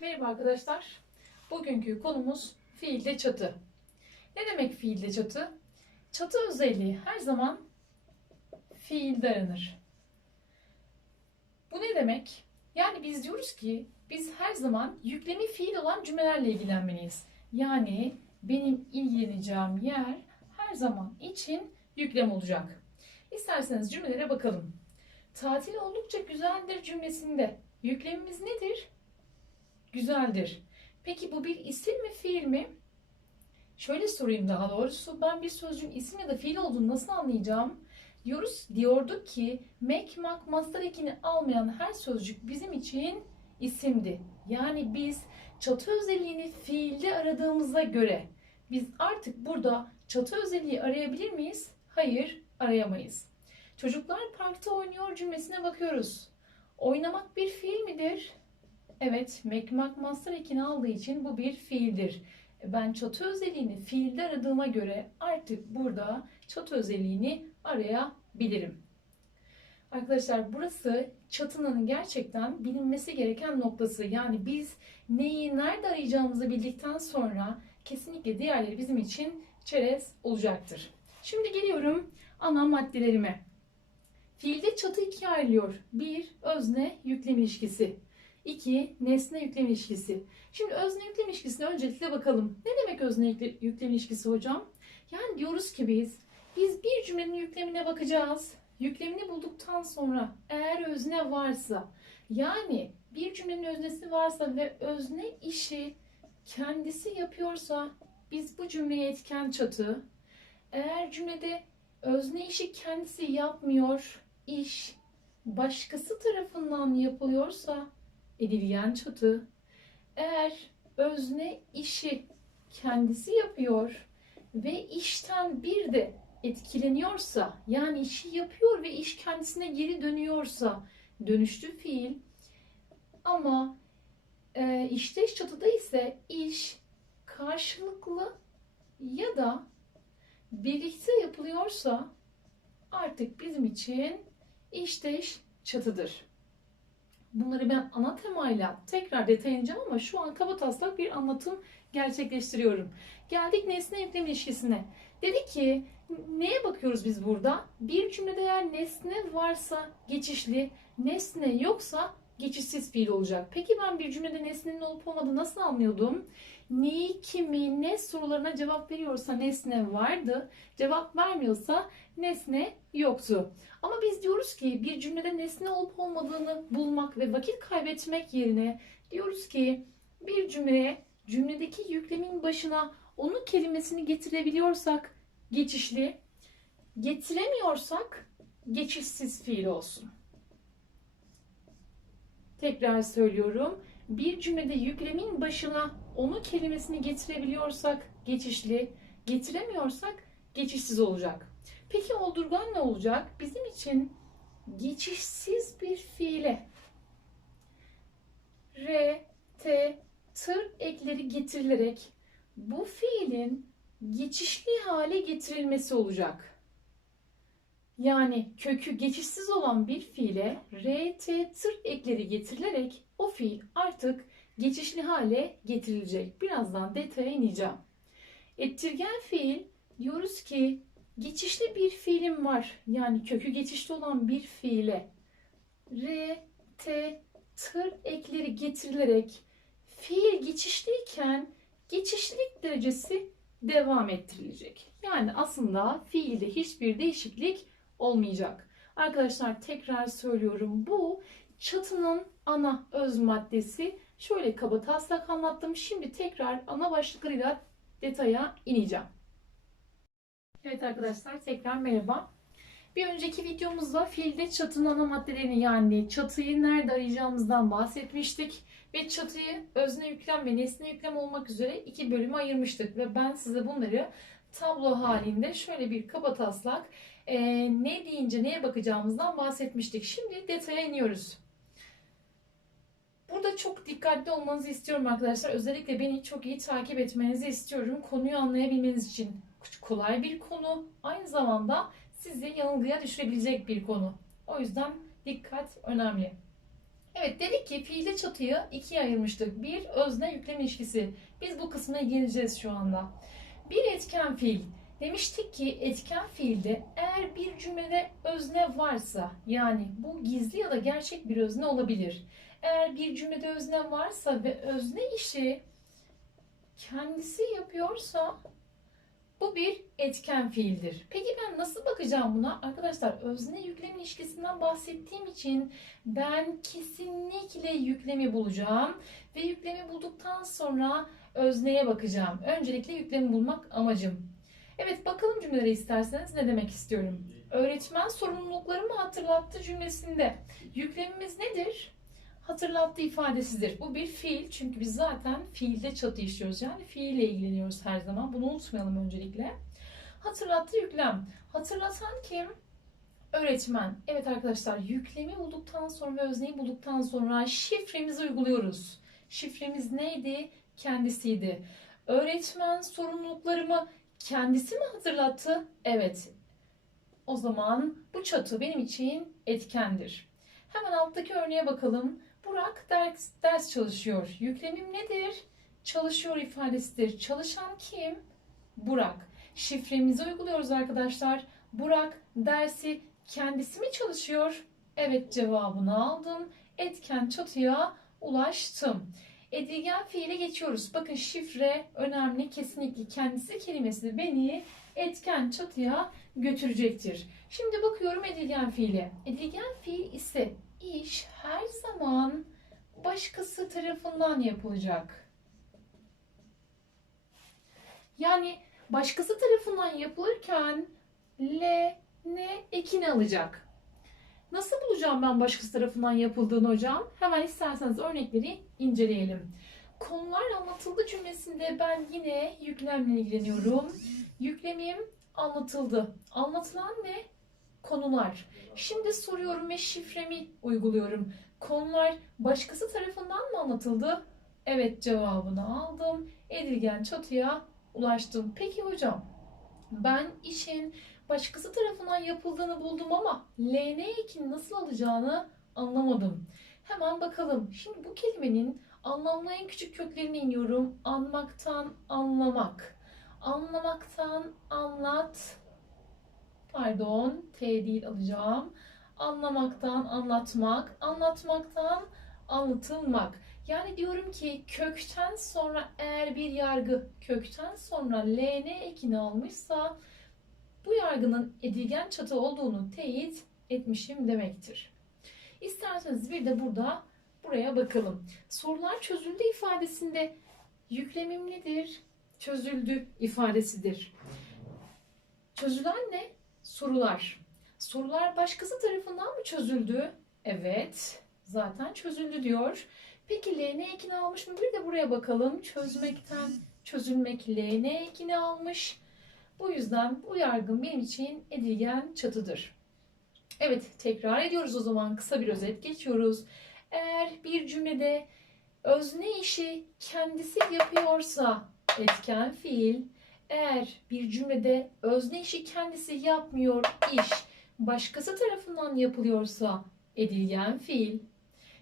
Merhaba arkadaşlar. Bugünkü konumuz fiilde çatı. Ne demek fiilde çatı? Çatı özelliği her zaman fiilde aranır. Bu ne demek? Yani biz diyoruz ki biz her zaman yüklemi fiil olan cümlelerle ilgilenmeliyiz. Yani benim ilgileneceğim yer her zaman için yüklem olacak. İsterseniz cümlelere bakalım. Tatil oldukça güzeldir cümlesinde yüklemimiz nedir? Güzeldir. Peki bu bir isim mi fiil mi? Şöyle sorayım daha doğrusu ben bir sözcüğün isim ya da fiil olduğunu nasıl anlayacağım? Diyoruz, diyorduk ki make, mak, mastar ekini almayan her sözcük bizim için isimdi. Yani biz çatı özelliğini fiilde aradığımıza göre biz artık burada çatı özelliği arayabilir miyiz? Hayır, arayamayız. Çocuklar parkta oynuyor cümlesine bakıyoruz. Oynamak bir fiil midir? Evet, mekmak master ekini aldığı için bu bir fiildir. Ben çatı özelliğini fiilde aradığıma göre artık burada çatı özelliğini arayabilirim. Arkadaşlar burası çatının gerçekten bilinmesi gereken noktası. Yani biz neyi nerede arayacağımızı bildikten sonra kesinlikle diğerleri bizim için çerez olacaktır. Şimdi geliyorum ana maddelerime. Fiilde çatı ikiye ayrılıyor. Bir, özne yüklem ilişkisi. 2. Nesne yüklem ilişkisi. Şimdi özne yüklem ilişkisine öncelikle bakalım. Ne demek özne yükle- yüklem ilişkisi hocam? Yani diyoruz ki biz, biz bir cümlenin yüklemine bakacağız. Yüklemini bulduktan sonra eğer özne varsa, yani bir cümlenin öznesi varsa ve özne işi kendisi yapıyorsa biz bu cümleye etken çatı. Eğer cümlede özne işi kendisi yapmıyor, iş başkası tarafından yapılıyorsa edilgen çatı. Eğer özne işi kendisi yapıyor ve işten bir de etkileniyorsa, yani işi yapıyor ve iş kendisine geri dönüyorsa dönüştü fiil. Ama e, işteş çatıda ise iş karşılıklı ya da birlikte yapılıyorsa artık bizim için işteş çatıdır. Bunları ben ana temayla tekrar detaylayacağım ama şu an kaba taslak bir anlatım gerçekleştiriyorum. Geldik nesne yüklem ilişkisine. Dedi ki neye bakıyoruz biz burada? Bir cümlede eğer nesne varsa geçişli, nesne yoksa geçişsiz fiil olacak. Peki ben bir cümlede nesnenin olup olmadığını nasıl anlıyordum? Neyi, kimi, ne sorularına cevap veriyorsa nesne vardı. Cevap vermiyorsa nesne yoktu. Ama biz diyoruz ki bir cümlede nesne olup olmadığını bulmak ve vakit kaybetmek yerine diyoruz ki bir cümleye cümledeki yüklemin başına onu kelimesini getirebiliyorsak geçişli, getiremiyorsak geçişsiz fiil olsun. Tekrar söylüyorum. Bir cümlede yüklemin başına onu kelimesini getirebiliyorsak geçişli, getiremiyorsak geçişsiz olacak. Peki oldurgan ne olacak? Bizim için geçişsiz bir fiile R, T, tır ekleri getirilerek bu fiilin geçişli hale getirilmesi olacak. Yani kökü geçişsiz olan bir fiile R, T, tır ekleri getirilerek o fiil artık geçişli hale getirilecek. Birazdan detaya ineceğim. Ettirgen fiil diyoruz ki geçişli bir fiilim var. Yani kökü geçişli olan bir fiile R, T, tır ekleri getirilerek fiil geçişliyken geçişlilik derecesi devam ettirilecek. Yani aslında fiilde hiçbir değişiklik olmayacak. Arkadaşlar tekrar söylüyorum. Bu çatının ana öz maddesi. Şöyle kaba taslak anlattım. Şimdi tekrar ana başlıklarıyla detaya ineceğim. Evet arkadaşlar tekrar merhaba. Bir önceki videomuzda fiilde çatının ana maddelerini yani çatıyı nerede arayacağımızdan bahsetmiştik. Ve çatıyı özne yüklem ve nesne yüklem olmak üzere iki bölüme ayırmıştık. Ve ben size bunları tablo halinde şöyle bir kaba taslak e, ne deyince neye bakacağımızdan bahsetmiştik. Şimdi detaya iniyoruz. Burada çok dikkatli olmanızı istiyorum arkadaşlar. Özellikle beni çok iyi takip etmenizi istiyorum. Konuyu anlayabilmeniz için. Kolay bir konu. Aynı zamanda sizi yanılgıya düşürebilecek bir konu. O yüzden dikkat önemli. Evet dedik ki fiilde çatıyı ikiye ayırmıştık. Bir özne yüklem ilişkisi. Biz bu kısmına gireceğiz şu anda. Bir etken fiil. Demiştik ki etken fiilde eğer bir cümlede özne varsa yani bu gizli ya da gerçek bir özne olabilir. Eğer bir cümlede özne varsa ve özne işi kendisi yapıyorsa bu bir etken fiildir. Peki ben nasıl bakacağım buna? Arkadaşlar özne yüklem ilişkisinden bahsettiğim için ben kesinlikle yüklemi bulacağım ve yüklemi bulduktan sonra özneye bakacağım. Öncelikle yüklemi bulmak amacım. Evet bakalım cümlelere isterseniz ne demek istiyorum. Öğretmen sorumluluklarımı hatırlattı cümlesinde. Yüklemimiz nedir? Hatırlattı ifadesidir. Bu bir fiil çünkü biz zaten fiilde çatı işliyoruz. Yani fiille ilgileniyoruz her zaman. Bunu unutmayalım öncelikle. Hatırlattı yüklem. Hatırlatan kim? Öğretmen. Evet arkadaşlar yüklemi bulduktan sonra ve özneyi bulduktan sonra şifremizi uyguluyoruz. Şifremiz neydi? Kendisiydi. Öğretmen sorumluluklarımı kendisi mi hatırlattı? Evet. O zaman bu çatı benim için etkendir. Hemen alttaki örneğe bakalım. Burak ders, ders çalışıyor. Yüklemim nedir? Çalışıyor ifadesidir. Çalışan kim? Burak. Şifremizi uyguluyoruz arkadaşlar. Burak dersi kendisi mi çalışıyor? Evet cevabını aldım. Etken çatıya ulaştım. Edilgen fiile geçiyoruz. Bakın şifre önemli. Kesinlikle kendisi kelimesi beni etken çatıya götürecektir. Şimdi bakıyorum edilgen fiile. Edilgen fiil ise iş her zaman başkası tarafından yapılacak. Yani başkası tarafından yapılırken L, N ekini alacak. Nasıl bulacağım ben başkası tarafından yapıldığını hocam? Hemen isterseniz örnekleri inceleyelim. Konular anlatıldı cümlesinde ben yine yüklemle ilgileniyorum. Yüklemim anlatıldı. Anlatılan ne? Konular. Şimdi soruyorum ve şifremi uyguluyorum. Konular başkası tarafından mı anlatıldı? Evet cevabını aldım. Edilgen çatıya ulaştım. Peki hocam ben işin başkası tarafından yapıldığını buldum ama LN ekini nasıl alacağını anlamadım. Hemen bakalım. Şimdi bu kelimenin anlamlı en küçük köklerine iniyorum. Anmaktan anlamak. Anlamaktan anlat. Pardon, T değil alacağım. Anlamaktan anlatmak. Anlatmaktan anlatılmak. Yani diyorum ki kökten sonra eğer bir yargı kökten sonra LN ekini almışsa bu yargının edilgen çatı olduğunu teyit etmişim demektir. İsterseniz bir de burada buraya bakalım. Sorular çözüldü ifadesinde yüklemim nedir? Çözüldü ifadesidir. Çözülen ne? Sorular. Sorular başkası tarafından mı çözüldü? Evet. Zaten çözüldü diyor. Peki LN ekini almış mı? Bir de buraya bakalım. Çözmekten çözülmek LN ekini almış. Bu yüzden bu yargım benim için edilgen çatıdır. Evet tekrar ediyoruz o zaman kısa bir özet geçiyoruz. Eğer bir cümlede özne işi kendisi yapıyorsa etken fiil, eğer bir cümlede özne işi kendisi yapmıyor iş başkası tarafından yapılıyorsa edilgen fiil.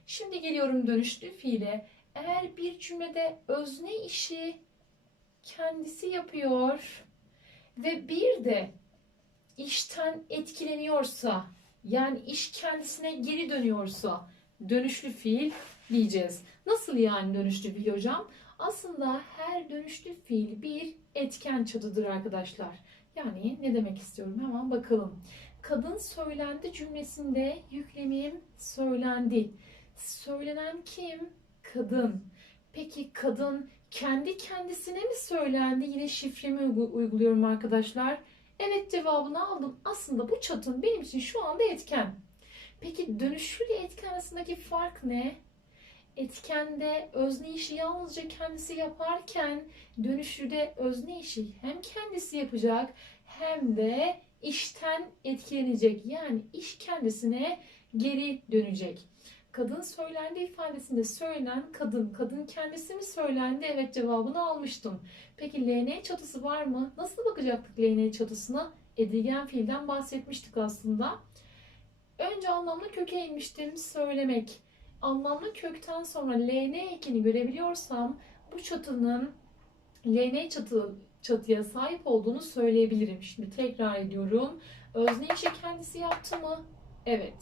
Şimdi geliyorum dönüşlü fiile. Eğer bir cümlede özne işi kendisi yapıyor ve bir de işten etkileniyorsa yani iş kendisine geri dönüyorsa dönüşlü fiil diyeceğiz. Nasıl yani dönüşlü fiil hocam? Aslında her dönüşlü fiil bir etken çatıdır arkadaşlar. Yani ne demek istiyorum hemen bakalım. Kadın söylendi cümlesinde yüklemim söylendi. Söylenen kim? Kadın. Peki kadın kendi kendisine mi söylendi? Yine şifremi uygu- uyguluyorum arkadaşlar. Evet cevabını aldım. Aslında bu çatın benim için şu anda etken. Peki dönüşlü ile etken arasındaki fark ne? Etkende özne işi yalnızca kendisi yaparken dönüşlüde özne işi hem kendisi yapacak hem de işten etkilenecek. Yani iş kendisine geri dönecek. Kadın söylendi ifadesinde söylenen kadın. Kadın kendisi mi söylendi? Evet cevabını almıştım. Peki LN çatısı var mı? Nasıl bakacaktık LN çatısına? Edilgen fiilden bahsetmiştik aslında. Önce anlamlı köke inmiştim. Söylemek. Anlamlı kökten sonra LN ekini görebiliyorsam bu çatının LN çatı, çatıya sahip olduğunu söyleyebilirim. Şimdi tekrar ediyorum. Özne işi kendisi yaptı mı? Evet.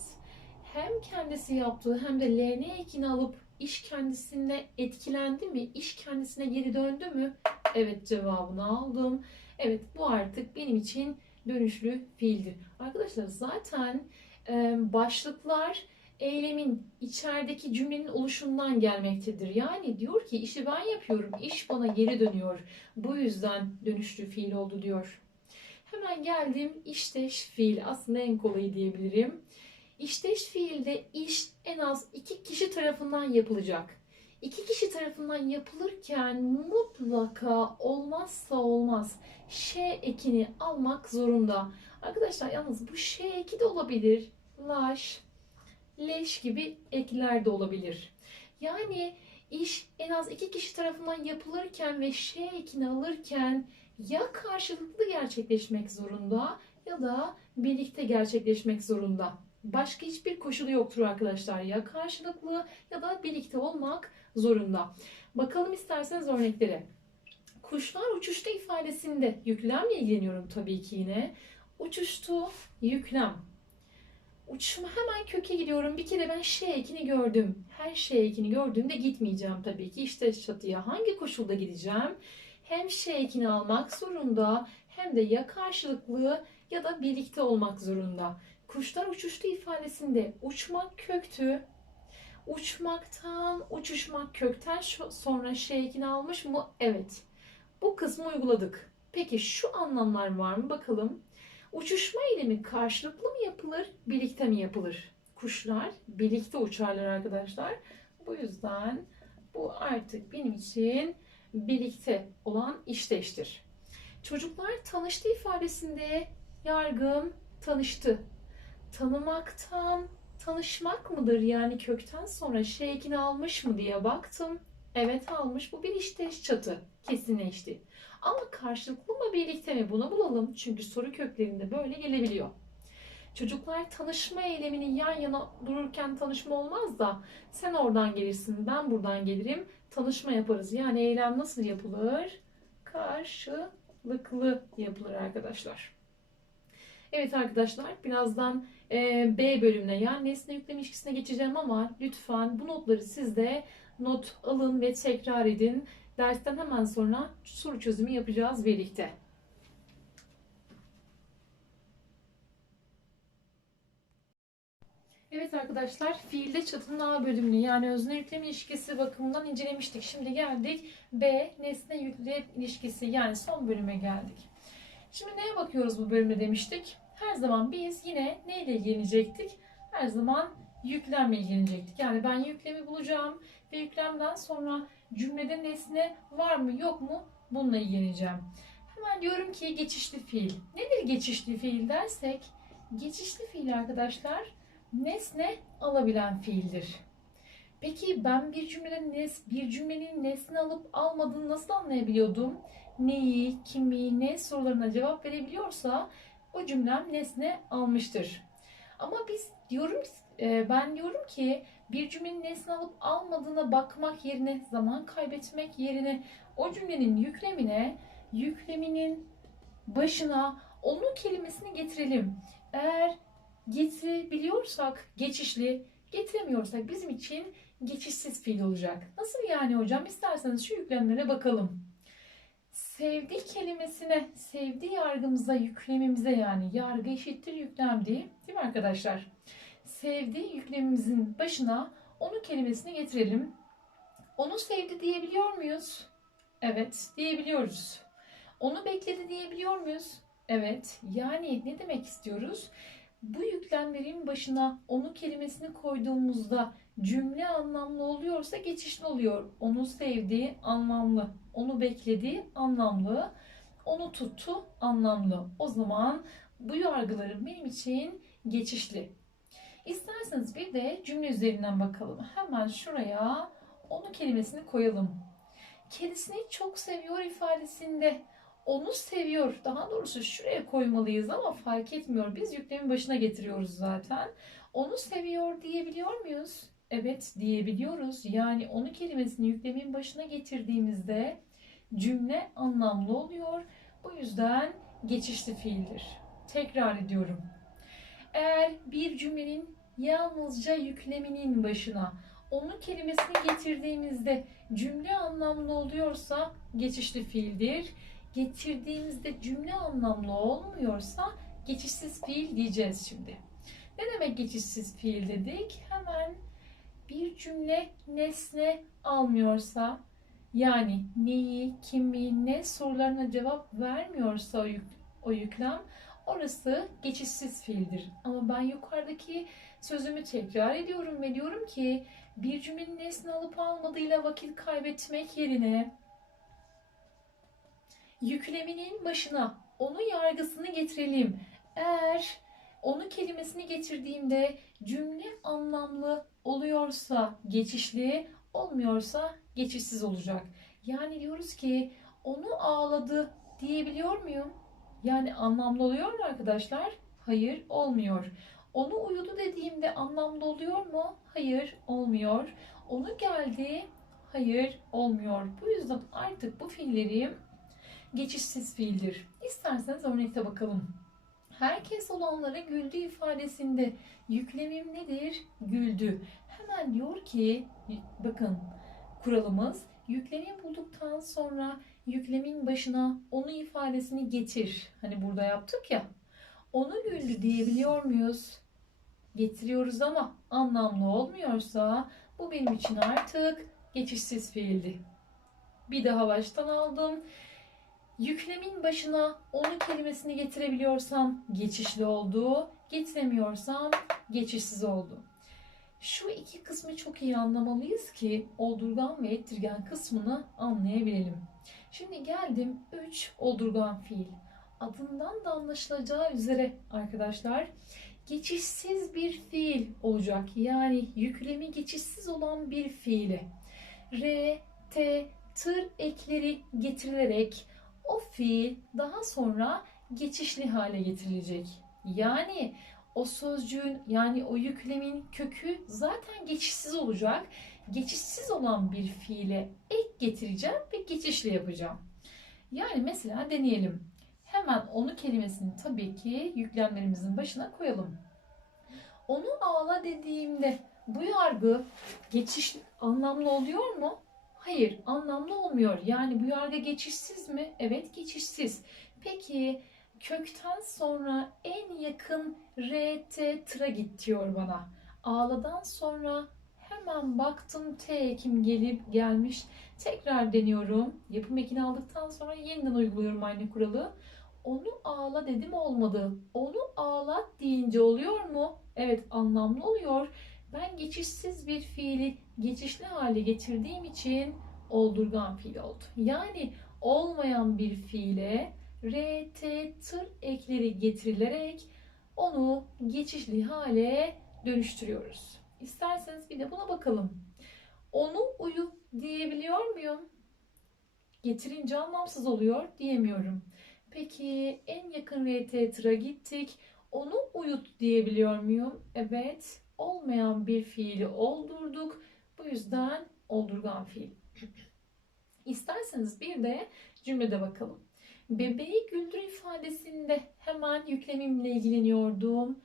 Hem kendisi yaptı hem de LN ekini alıp iş kendisine etkilendi mi? İş kendisine geri döndü mü? Evet cevabını aldım. Evet bu artık benim için dönüşlü fiildir. Arkadaşlar zaten başlıklar eylemin içerideki cümlenin oluşundan gelmektedir. Yani diyor ki işi ben yapıyorum, iş bana geri dönüyor. Bu yüzden dönüşlü fiil oldu diyor. Hemen geldim işteş fiil. Aslında en kolayı diyebilirim. İşteş fiilde iş en az iki kişi tarafından yapılacak. İki kişi tarafından yapılırken mutlaka olmazsa olmaz ş ekini almak zorunda. Arkadaşlar yalnız bu ş eki de olabilir. Laş, leş gibi ekler de olabilir. Yani iş en az iki kişi tarafından yapılırken ve ş ekini alırken ya karşılıklı gerçekleşmek zorunda ya da birlikte gerçekleşmek zorunda. Başka hiçbir koşulu yoktur arkadaşlar. Ya karşılıklı ya da birlikte olmak zorunda. Bakalım isterseniz örneklere. Kuşlar uçuşta ifadesinde yüklemle ilgileniyorum tabii ki yine. Uçuştu, yüklem. Uçuşuma hemen köke gidiyorum. Bir kere ben şey ekini gördüm. Her şey ekini gördüğümde gitmeyeceğim tabii ki. İşte çatıya hangi koşulda gideceğim? Hem şey ekini almak zorunda hem de ya karşılıklı ya da birlikte olmak zorunda. Kuşlar uçuştu ifadesinde uçmak köktü. Uçmaktan, uçuşmak kökten sonra şey ekini almış mı? Evet. Bu kısmı uyguladık. Peki şu anlamlar var mı bakalım. Uçuşma eylemi karşılıklı mı yapılır, birlikte mi yapılır? Kuşlar birlikte uçarlar arkadaşlar. Bu yüzden bu artık benim için birlikte olan işteştir. Çocuklar tanıştı ifadesinde yargım tanıştı. Tanımaktan tanışmak mıdır? Yani kökten sonra şey ekini almış mı diye baktım. Evet almış. Bu bir işteş çatı. Kesinleşti. Ama karşılıklı mı birlikte mi bunu bulalım. Çünkü soru köklerinde böyle gelebiliyor. Çocuklar tanışma eylemini yan yana dururken tanışma olmaz da sen oradan gelirsin ben buradan gelirim tanışma yaparız. Yani eylem nasıl yapılır? Karşılıklı yapılır arkadaşlar. Evet arkadaşlar birazdan e, B bölümüne yani nesne yüklem ilişkisine geçeceğim ama lütfen bu notları siz de not alın ve tekrar edin. Dersten hemen sonra soru çözümü yapacağız birlikte. Evet arkadaşlar fiilde çatının A bölümünü yani özne yüklem ilişkisi bakımından incelemiştik. Şimdi geldik B nesne yüklem ilişkisi yani son bölüme geldik. Şimdi neye bakıyoruz bu bölümde demiştik? Her zaman biz yine neyle ilgilenecektik? Her zaman yüklemle ilgilenecektik. Yani ben yüklemi bulacağım ve yüklemden sonra cümlede nesne var mı yok mu bununla ilgileneceğim. Hemen diyorum ki geçişli fiil. Nedir geçişli fiil dersek? Geçişli fiil arkadaşlar nesne alabilen fiildir. Peki ben bir cümleden nes bir cümlenin nesne alıp almadığını nasıl anlayabiliyordum? Neyi, kimi, ne sorularına cevap verebiliyorsa o cümlem nesne almıştır. Ama biz diyorum e, ben diyorum ki bir cümlenin nesne alıp almadığına bakmak yerine zaman kaybetmek yerine o cümlenin yüklemine yükleminin başına onun kelimesini getirelim. Eğer getirebiliyorsak geçişli, getiremiyorsak bizim için geçişsiz fiil olacak. Nasıl yani hocam? İsterseniz şu yüklemlere bakalım. Sevdi kelimesine, sevdi yargımıza, yüklemimize yani yargı eşittir yüklemdi. Değil mi arkadaşlar? Sevdi yüklemimizin başına onu kelimesini getirelim. Onu sevdi diyebiliyor muyuz? Evet, diyebiliyoruz. Onu bekledi diyebiliyor muyuz? Evet. Yani ne demek istiyoruz? Bu yüklemlerin başına onu kelimesini koyduğumuzda cümle anlamlı oluyorsa geçişli oluyor. Onu sevdiği anlamlı, onu beklediği anlamlı, onu tuttu anlamlı. O zaman bu yargıların benim için geçişli. İsterseniz bir de cümle üzerinden bakalım. Hemen şuraya onu kelimesini koyalım. Kedisini çok seviyor ifadesinde onu seviyor. Daha doğrusu şuraya koymalıyız ama fark etmiyor. Biz yüklemin başına getiriyoruz zaten. Onu seviyor diyebiliyor muyuz? Evet diyebiliyoruz. Yani onu kelimesini yüklemin başına getirdiğimizde cümle anlamlı oluyor. Bu yüzden geçişli fiildir. Tekrar ediyorum. Eğer bir cümlenin yalnızca yükleminin başına onun kelimesini getirdiğimizde cümle anlamlı oluyorsa geçişli fiildir. Getirdiğimizde cümle anlamlı olmuyorsa geçişsiz fiil diyeceğiz şimdi. Ne demek geçişsiz fiil dedik? Hemen bir cümle nesne almıyorsa yani neyi, kimi, ne sorularına cevap vermiyorsa o, yük, o yüklem orası geçişsiz fiildir. Ama ben yukarıdaki sözümü tekrar ediyorum ve diyorum ki bir cümlenin nesne alıp almadığıyla vakit kaybetmek yerine yükleminin başına onu yargısını getirelim. Eğer onu kelimesini getirdiğimde cümle anlamlı oluyorsa geçişli, olmuyorsa geçişsiz olacak. Yani diyoruz ki onu ağladı diyebiliyor muyum? Yani anlamlı oluyor mu arkadaşlar? Hayır, olmuyor. Onu uyudu dediğimde anlamlı oluyor mu? Hayır, olmuyor. Onu geldi? Hayır, olmuyor. Bu yüzden artık bu fiillerim geçişsiz fiildir. İsterseniz örnekte bakalım. Herkes olanlara güldü ifadesinde yüklemim nedir? Güldü. Hemen diyor ki bakın kuralımız yüklemi bulduktan sonra yüklemin başına onu ifadesini getir. Hani burada yaptık ya. Onu güldü diyebiliyor muyuz? Getiriyoruz ama anlamlı olmuyorsa bu benim için artık geçişsiz fiildi. Bir daha baştan aldım. Yüklemin başına onu kelimesini getirebiliyorsam geçişli oldu, getiremiyorsam geçişsiz oldu. Şu iki kısmı çok iyi anlamalıyız ki oldurgan ve ettirgen kısmını anlayabilelim. Şimdi geldim 3 oldurgan fiil. Adından da anlaşılacağı üzere arkadaşlar geçişsiz bir fiil olacak. Yani yüklemi geçişsiz olan bir fiile. R, T, tır ekleri getirilerek o fiil daha sonra geçişli hale getirilecek. Yani o sözcüğün yani o yüklemin kökü zaten geçişsiz olacak. Geçişsiz olan bir fiile ek getireceğim ve geçişli yapacağım. Yani mesela deneyelim. Hemen onu kelimesini tabii ki yüklemlerimizin başına koyalım. Onu ağla dediğimde bu yargı geçiş anlamlı oluyor mu? Hayır, anlamlı olmuyor. Yani bu yargı geçişsiz mi? Evet, geçişsiz. Peki kökten sonra en yakın RT tıra git diyor bana. Ağladan sonra hemen baktım T ekim gelip gelmiş. Tekrar deniyorum. Yapım ekini aldıktan sonra yeniden uyguluyorum aynı kuralı. Onu ağla dedim olmadı. Onu ağlat deyince oluyor mu? Evet anlamlı oluyor. Ben geçişsiz bir fiili geçişli hale getirdiğim için oldurgan fiil oldu. Yani olmayan bir fiile rt tır ekleri getirilerek onu geçişli hale dönüştürüyoruz. İsterseniz bir de buna bakalım. Onu uyu diyebiliyor muyum? Getirince anlamsız oluyor diyemiyorum. Peki en yakın RT tıra gittik. Onu uyut diyebiliyor muyum? Evet. Olmayan bir fiili oldurduk. Bu yüzden oldurgan fiil. İsterseniz bir de cümlede bakalım. Bebeği güldür ifadesinde hemen yüklemimle ilgileniyordum.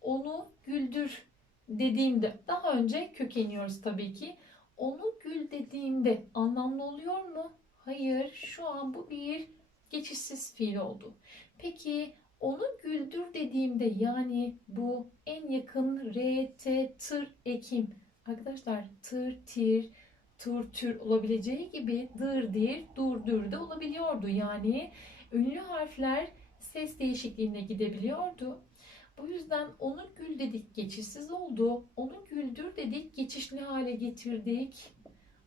Onu güldür dediğimde daha önce kökeniyoruz tabii ki. Onu gül dediğimde anlamlı oluyor mu? Hayır. Şu an bu bir geçişsiz fiil oldu. Peki onu güldür dediğimde yani bu en yakın R, T, tır, ekim. Arkadaşlar tır, tir, tur, tür olabileceği gibi dır, dir, dur, dür de olabiliyordu. Yani ünlü harfler ses değişikliğine gidebiliyordu. Bu yüzden onu gül dedik geçişsiz oldu. Onu güldür dedik geçişli hale getirdik.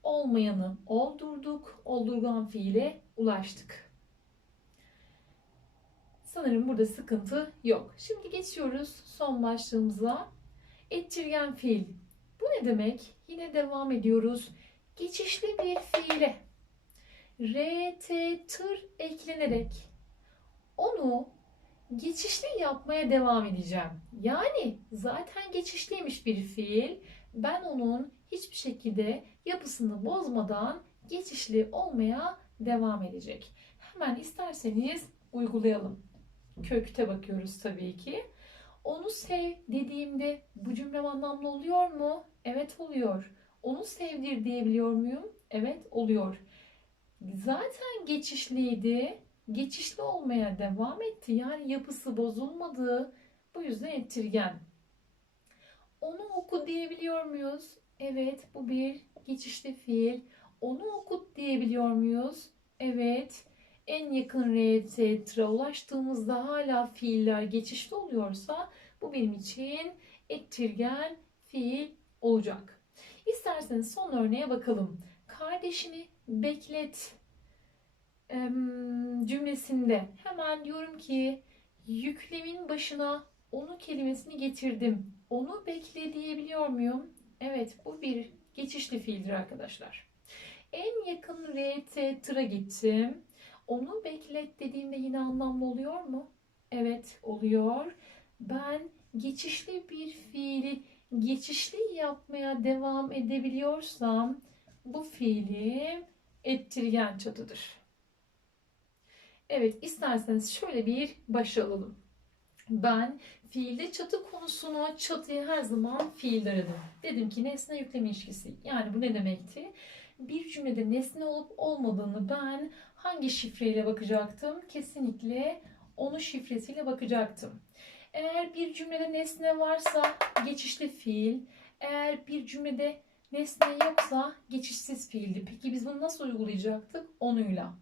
Olmayanı oldurduk. Oldurgan fiile ulaştık. Sanırım burada sıkıntı yok. Şimdi geçiyoruz son başlığımıza. Ettirgen fiil. Bu ne demek? Yine devam ediyoruz. Geçişli bir fiile rt tır eklenerek onu geçişli yapmaya devam edeceğim. Yani zaten geçişliymiş bir fiil. ben onun hiçbir şekilde yapısını bozmadan geçişli olmaya devam edecek. Hemen isterseniz uygulayalım. Kökte bakıyoruz tabii ki. Onu sev dediğimde bu cümlem anlamlı oluyor mu? Evet oluyor. Onu sevdir diyebiliyor muyum? Evet oluyor. Zaten geçişliydi. Geçişli olmaya devam etti. Yani yapısı bozulmadı. Bu yüzden ettirgen. Onu oku diyebiliyor muyuz? Evet bu bir geçişli fiil. Onu okut diyebiliyor muyuz? Evet. En yakın RT ulaştığımızda hala fiiller geçişli oluyorsa bu benim için ettirgen fiil olacak. İsterseniz son örneğe bakalım. Kardeşini beklet cümlesinde hemen diyorum ki yüklemin başına onu kelimesini getirdim. Onu bekle diyebiliyor muyum? Evet bu bir geçişli fiildir arkadaşlar. En yakın RT tıra gittim. Onu beklet dediğimde yine anlamlı oluyor mu? Evet oluyor. Ben geçişli bir fiili geçişli yapmaya devam edebiliyorsam bu fiilim ettirgen çatıdır. Evet isterseniz şöyle bir başa alalım. Ben fiilde çatı konusunu çatıyı her zaman fiil aradım. Dedim ki nesne yükleme ilişkisi. Yani bu ne demekti? Bir cümlede nesne olup olmadığını ben hangi şifreyle bakacaktım? Kesinlikle onu şifresiyle bakacaktım. Eğer bir cümlede nesne varsa geçişli fiil, eğer bir cümlede nesne yoksa geçişsiz fiildi. Peki biz bunu nasıl uygulayacaktık? Onuyla.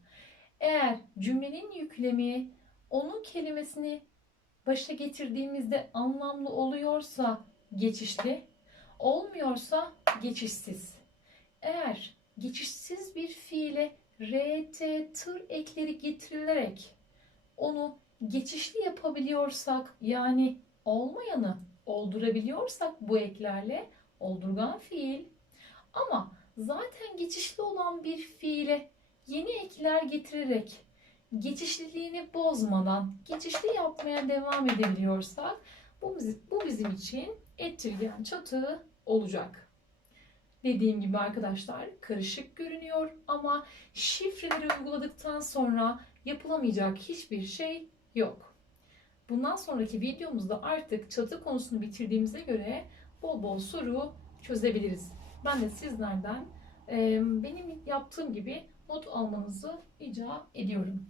Eğer cümlenin yüklemi onun kelimesini başa getirdiğimizde anlamlı oluyorsa geçişli, olmuyorsa geçişsiz. Eğer geçişsiz bir fiile rt, tır ekleri getirilerek onu geçişli yapabiliyorsak yani olmayanı oldurabiliyorsak bu eklerle oldurgan fiil ama zaten geçişli olan bir fiile yeni ekler getirerek geçişliliğini bozmadan geçişli yapmaya devam edebiliyorsak bu, bizi- bu bizim için ettirgen çatı olacak. Dediğim gibi arkadaşlar karışık görünüyor ama şifreleri uyguladıktan sonra yapılamayacak hiçbir şey yok. Bundan sonraki videomuzda artık çatı konusunu bitirdiğimize göre bol bol soru çözebiliriz. Ben de sizlerden benim yaptığım gibi not almanızı rica ediyorum.